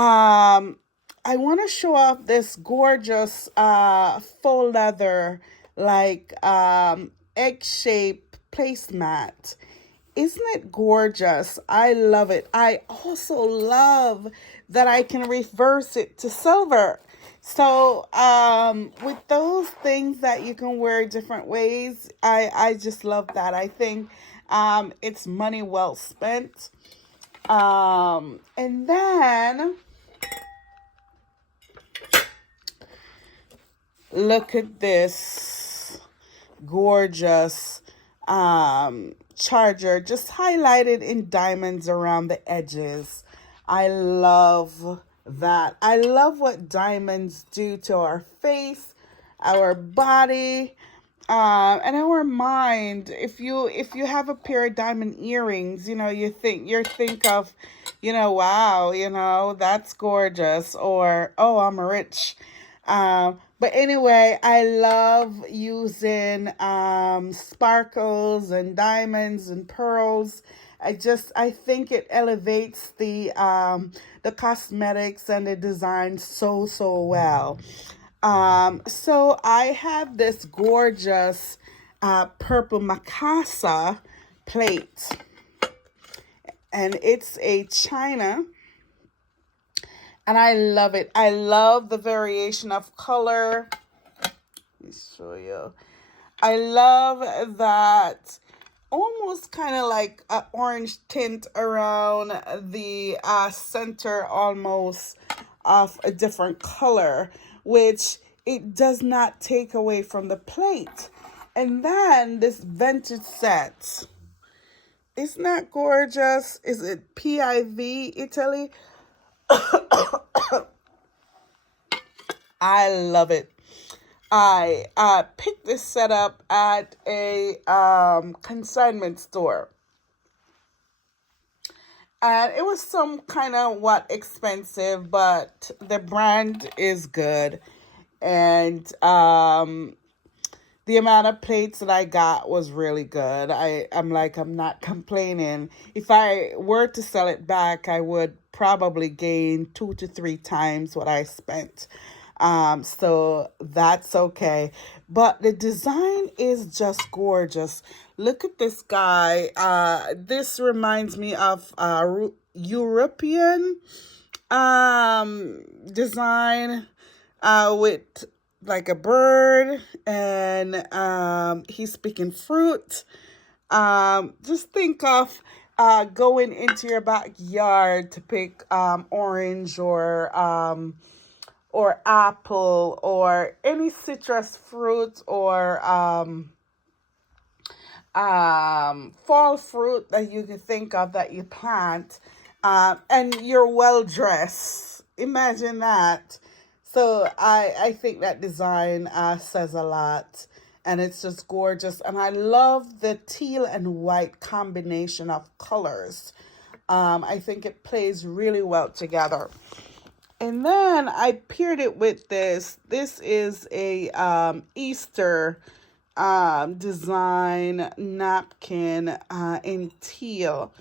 I want to show off this gorgeous faux leather like egg shape placemat. Isn't it gorgeous? I love it. I also love that I can reverse it to silver. So, with those things that you can wear different ways, I just love that. I think it's money well spent. And then look at this gorgeous charger just highlighted in diamonds around the edges. I love that. I love what diamonds do to our face, our body, and our mind. If you have a pair of diamond earrings, you think of, wow, that's gorgeous, or oh, I'm rich. But anyway, I love using sparkles and diamonds and pearls. I think it elevates the cosmetics and the design so well. So I have this gorgeous purple macasa plate, and it's a china, and I love it. I love the variation of color. Let me show you. I love that almost kind of like an orange tint around the center almost of a different color, which it does not take away from the plate. And then this vintage set. Isn't that gorgeous? Is it PIV Italy? I love it. I picked this set up at a consignment store. And it was some kind of expensive, but the brand is good. And the amount of plates that I got was really good. I'm not complaining. If I were to sell it back, I would probably gain 2 to 3 times what I spent. So that's okay. But the design is just gorgeous. Look at this guy. This reminds me of European design with like a bird, and he's picking fruit. Just think of going into your backyard to pick orange or apple or any citrus fruit or fall fruit that you can think of that you plant, and you're well dressed. Imagine that. So I think that design says a lot, and it's just gorgeous. And I love the teal and white combination of colors. I think it plays really well together. And then I paired it with this. This is a Easter design napkin in teal.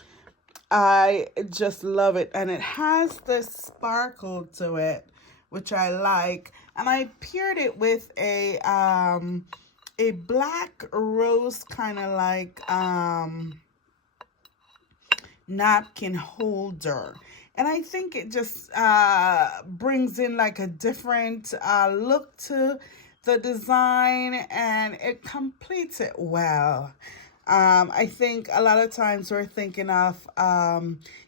I just love it, and it has this sparkle to it, which I like. And I paired it with a black rose kind of like napkin holder. And I think it just brings in like a different look to the design, and it completes it well. I think a lot of times we're thinking of,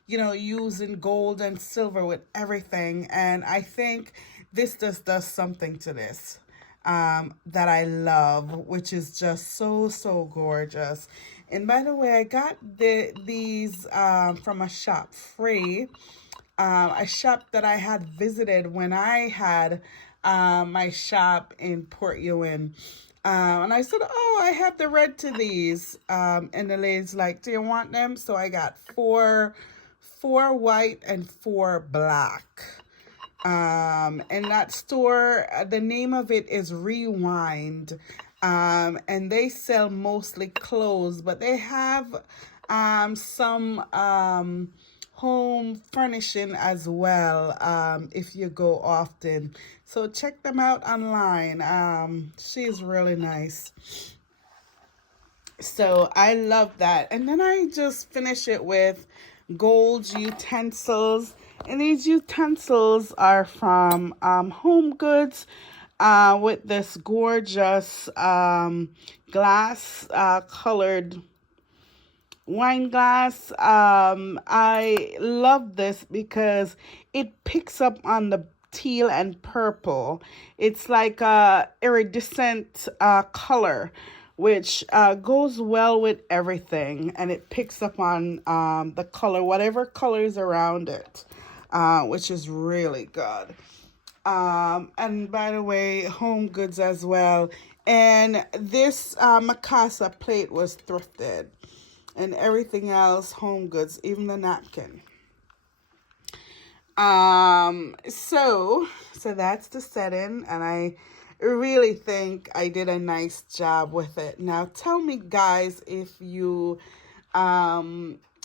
using gold and silver with everything. And I think this just does something to this that I love, which is just so gorgeous. And by the way, I got these from a shop free. A shop that I had visited when I had my shop in Port Ewan. And I said, oh, I have the red to these. And the lady's like, do you want them? So I got four white and 4 black. And that store, the name of it is Rewind. And they sell mostly clothes, but they have some home furnishing as well, if you go often. So check them out online. She's really nice. So I love that. And then I just finish it with gold utensils. And these utensils are from Home Goods, with this gorgeous glass colored wine glass. I love this because it picks up on the teal and purple. It's like a iridescent color, which goes well with everything, and it picks up on the color, whatever colors around it, which is really good. And by the way, Home Goods as well. And this Mikasa plate was thrifted, and everything else Home Goods, even the napkin. So that's the setting, and I really think I did a nice job with it. Now tell me, guys, if you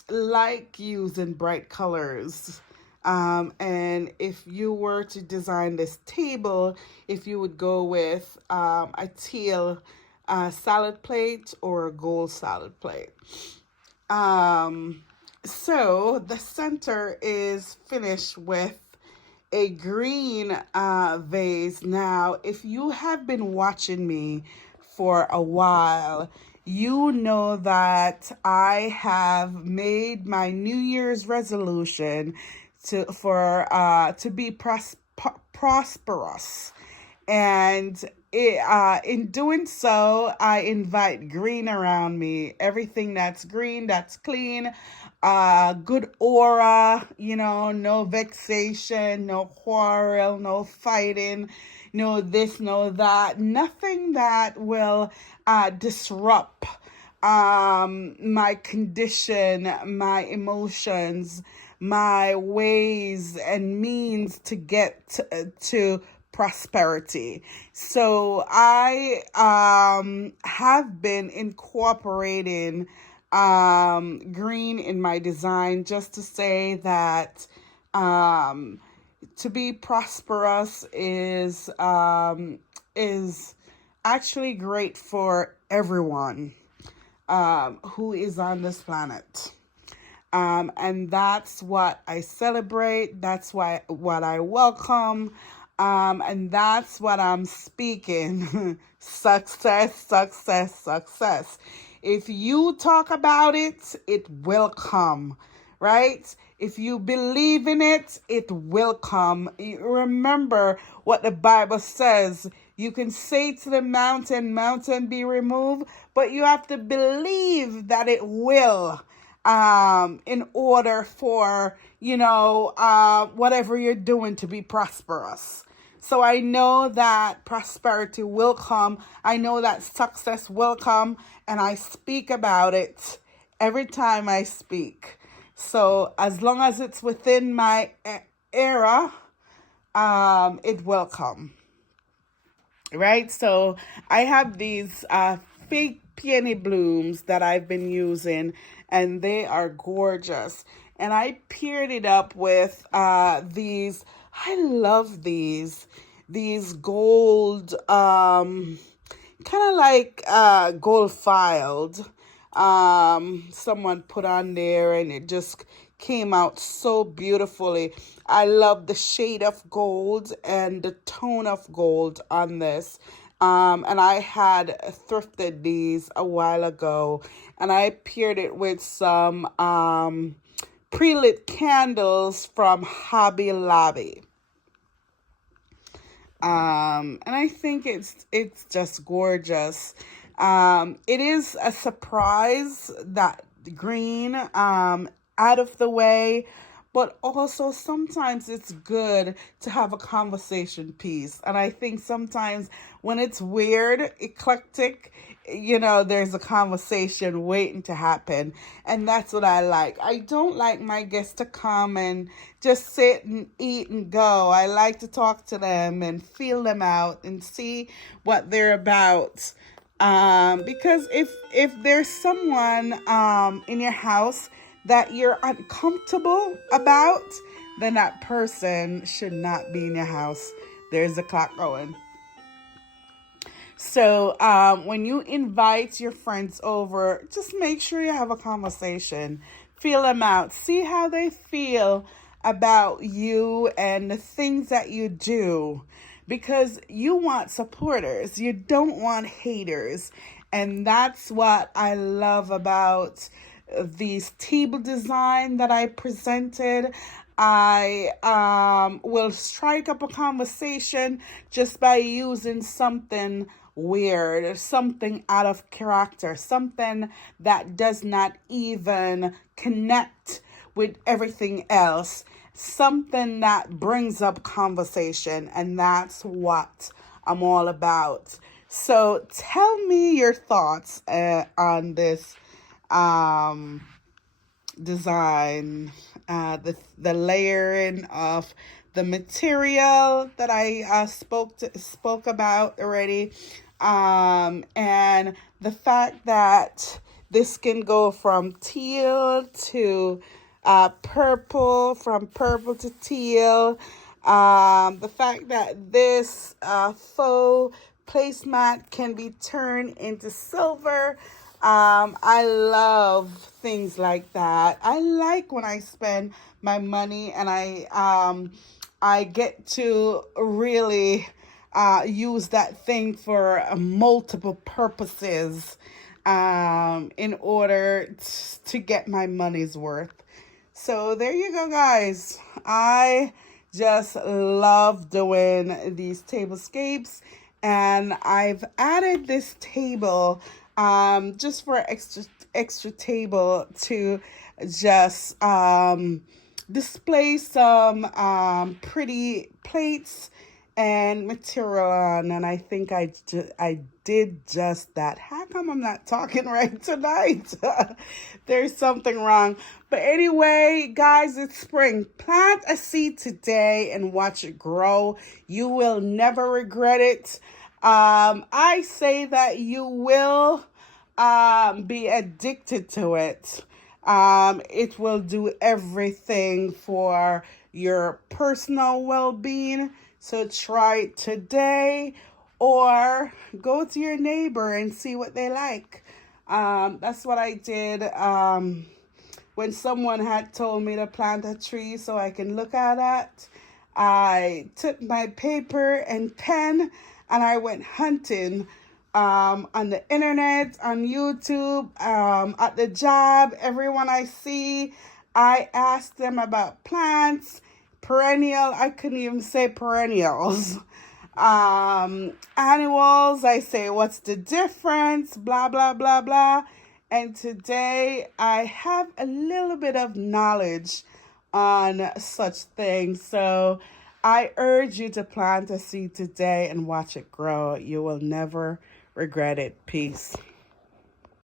like using bright colors. And if you were to design this table, if you would go with a teal salad plate or a gold salad plate. So the center is finished with a green vase. Now, if you have been watching me for a while, you know that I have made my New Year's resolution to be prosperous, and in doing so, I invite green around me. Everything that's green, that's clean, good aura, no vexation, no quarrel, no fighting, no this, no that, nothing that will disrupt my condition, my emotions, my ways and means to get to prosperity. So I have been incorporating green in my design, just to say that to be prosperous is actually great for everyone who is on this planet. And that's what I celebrate. That's what I welcome. And that's what I'm speaking. Success, success, success. If you talk about it, it will come, right? If you believe in it, it will come. Remember what the Bible says. You can say to the mountain, mountain be removed, but you have to believe that it will, in order for, whatever you're doing to be prosperous. So I know that prosperity will come. I know that success will come, and I speak about it every time I speak. So as long as it's within my era, it will come. Right? So I have these fake peony blooms that I've been using, and they are gorgeous. And I paired it up with these. I love these gold, kind of like gold filed. Someone put on there, and it just came out so beautifully. I love the shade of gold and the tone of gold on this. And I had thrifted these a while ago, and I paired it with some pre-lit candles from Hobby Lobby. And I think it's just gorgeous. It is a surprise that green out of the way, but also sometimes it's good to have a conversation piece. And I think sometimes when it's weird, eclectic, there's a conversation waiting to happen. And that's what I like. I don't like my guests to come and just sit and eat and go. I like to talk to them and feel them out and see what they're about. Because if there's someone in your house that you're uncomfortable about, then that person should not be in your house. There's the clock going. So when you invite your friends over, just make sure you have a conversation. Feel them out. See how they feel about you and the things that you do. Because you want supporters. You don't want haters. And that's what I love about these table design that I presented. I will strike up a conversation just by using something weird, something out of character, something that does not even connect with everything else, something that brings up conversation, and that's what I'm all about. So tell me your thoughts on this um, design, the layering of the material that I spoke about already, and the fact that this can go from teal to purple, from purple to teal. The fact that this faux placemat can be turned into silver. I love things like that. I like when I spend my money and I get to really use that thing for multiple purposes in order to get my money's worth. So there you go, guys. I just love doing these tablescapes, and I've added this table just for extra table to just display some pretty plates and material on, and I think I did just that. How come I'm not talking right tonight? There's something wrong. But anyway, guys, it's spring. Plant a seed today and watch it grow. You will never regret it. I say that you will be addicted to it. It will do everything for your personal well-being. So try it today, or go to your neighbor and see what they like. That's what I did when someone had told me to plant a tree so I can look at it. I took my paper and pen and I went hunting on the internet, on YouTube, at the job. Everyone I see, I asked them about plants, perennial. I couldn't even say perennials. Annuals, I say, what's the difference? Blah, blah, blah, blah. And today I have a little bit of knowledge on such things. So I urge you to plant a seed today and watch it grow. You will never regret it. Peace.